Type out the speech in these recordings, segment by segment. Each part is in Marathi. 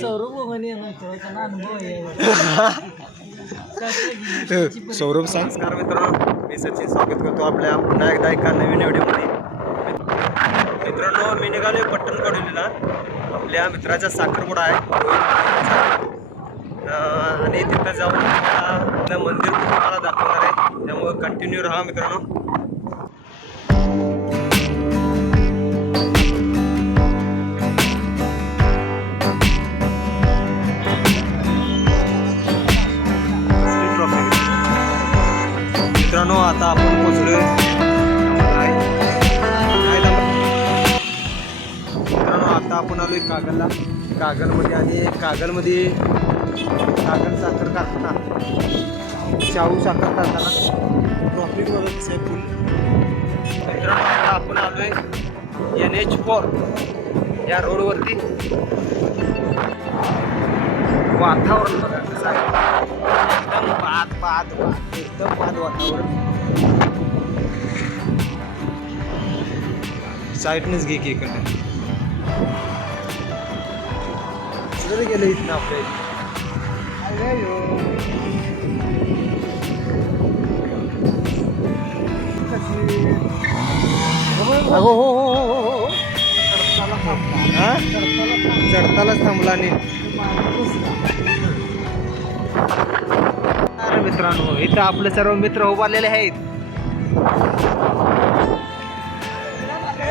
सौरभ त्यांना अनुभव आहे? सौरभ सांग. नमस्कार मित्रांनो मी सचिन स्वागत करतो आपल्या पुन्हा एकदा एका नवीन व्हिडिओमध्ये. मित्रांनो मी निघालोय पट्टण कडोलीला आपल्या मित्राचा साखरपुडा आहे. आणि तिथं जाऊन मंदिर तुम्हाला दाखवणार आहे. त्यामुळे कंटिन्यू राहा मित्रांनो. मित्रांनो आता आपण पोचलोय मित्रांनो आता आपण आलोय कागलला. कागलमध्ये आणि कागलमध्ये कागल साखर कारखाना. शाहू साखर कारखाना. ट्रॉफिक वगैरे कसं आहे फुल. मित्रांनो आता आपण आलोय एन एच फोर या रोडवरती वातावरण बघा कसं आहे. बाद बाद बाद एकदम बाद वातावरण साईडनेच घे की इकडनं कुठे गेलं इथनं आपल्या इथं? अरे यो. अगो हो हो हो हो हो हा? चढतालाच थांबला आणि मित्रांनो इथं आपले सर्व मित्र उभारलेले आहेत.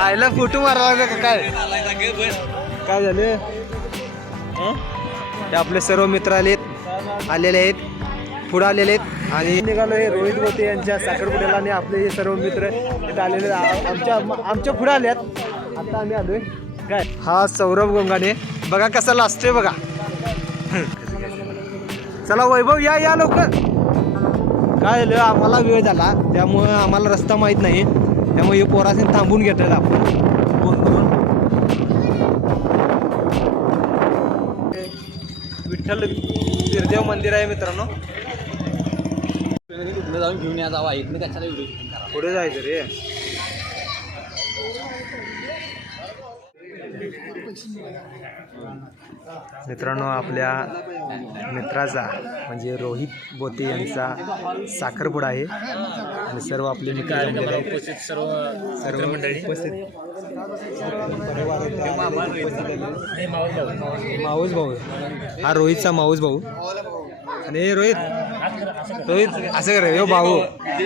आयला फोटो मारायला का काय? काय झालं? हे? आपले सर्व मित्र आलेत आलेले आहेत पुढे आलेले आहेत. आणि निघालो हे रोहित गोते यांच्या साखरपुड्याला आणि आपले हे सर्व मित्र इथं आलेले आहेत. आमच्या आमच्या पुढे आहेत आता आम्ही आलोय. काय? हा सौरभ गोंगाने. बघा कसा लाजतोय बघा. चला वैभव या या लवकर. काय झालं आम्हाला वेळ झाला. त्यामुळं आम्हाला रस्ता माहीत नाही. त्यामुळे हे पोरासे थांबून घेतलं आपण. फोन करून विठ्ठल बिरदेव मंदिर आहे मित्रांनो. कुठलं जाऊन घेऊन या जावा इथनं कशाला व्हिडिओ पुढे जायचं रे. मित्रांनो आपल्या मित्राचा म्हणजे रोहित बोते यांचा साखरपुडा आहे आणि सर्व आपले मित्र. उपस्थित सर्व सर्व मंडळी उपस्थित. हे. माऊस भाऊ. हा रोहितचा माऊस भाऊ आणि हे रोहित रोहित असं कर यो भाऊ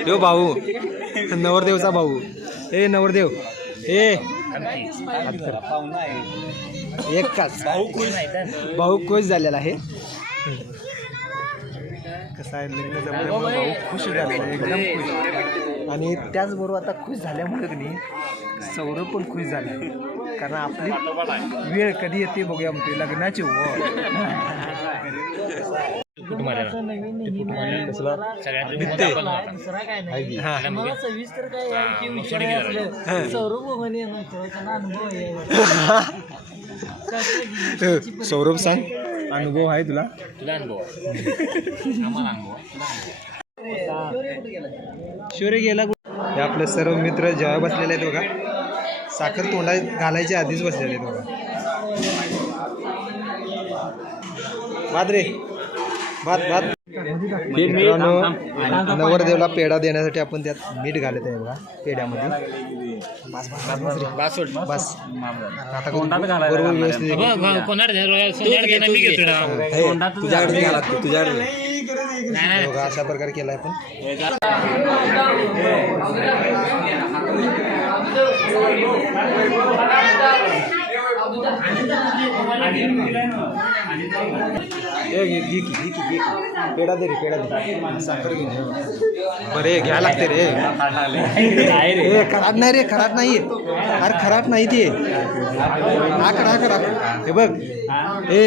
यो भाऊ नवरदेवचा भाऊ हे नवरदेव हे एक काच भाऊ खुश झालेला आहे. कसं आहे लग्न जमल्यामुळे भाऊ खुश झालेला एकदम खुश. आणि त्याचबरोबर आता खुश झाल्यामुळे की नाही सौरभ पण खुश झाला. आहे. कारण आपली वेळ कधी येते बघूया म्हणते लग्नाची हो सविस्तर काय सौरभ सौरभ सांग. अनुभव आहे तुला? तुला अनुभव शौर्य गेला हे आपले सर्व मित्र जेव्हा बसलेले आहेत बघा. साखर तोंडा घालायच्या आधीच बसलेले बघा भात रे. भात भात. मित्रांनो नवरदेवला पेढा देण्यासाठी आपण त्यात मीठ घालत आहे बघा पेढ्यामध्ये. बस बस बस आता. तुझ्याकडे घाला तुझ्याकडे हे बघा अशा प्रकारे केला आपण. पेढा दे रे पेढा दे. साखर घे बरे घ्या लागते रे ए. खराट नाही रे खराट नाही अरे खराट नाही ते. हा कर हा कर हा कर. हे. बघ ए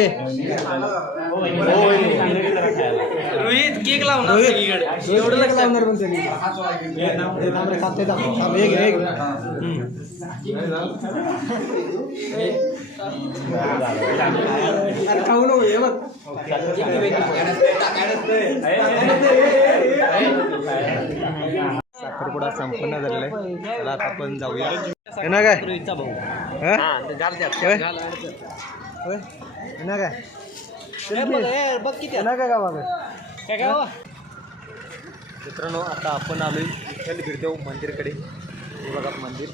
लावणार एवढं लावणार पण एक एक खाऊ नको हे बघ. साखरपुडा संपन्न झालेला आहे. चला आता आपण जाऊया. येणार काय? भाऊ हा? येणार काय? बघ किती येणार काय बाबा? मित्रांनो आता आपण आलो विठ्ठल बिरदेव मंदिरकडे. हे बघा मंदिर.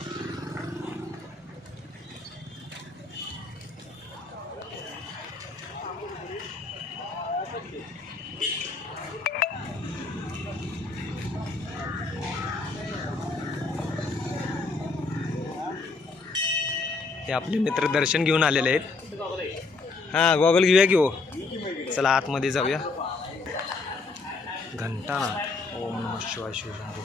ते आपले मित्र दर्शन घेऊन आलेले आहेत. हां गॉगल घेऊया की हो? चला आतमध्ये जाऊया. घंटाना ओम नम शिवाय शिवशंभू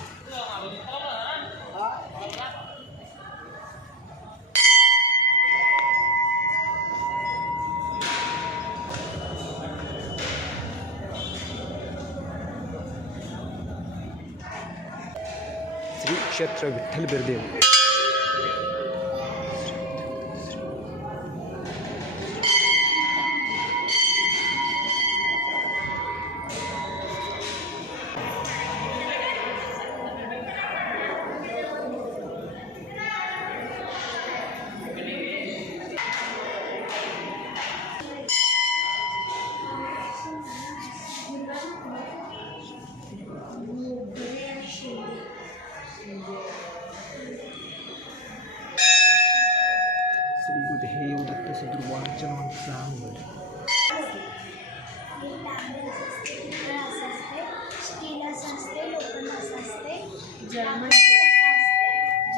श्री क्षेत्र विठ्ठल बिरदेव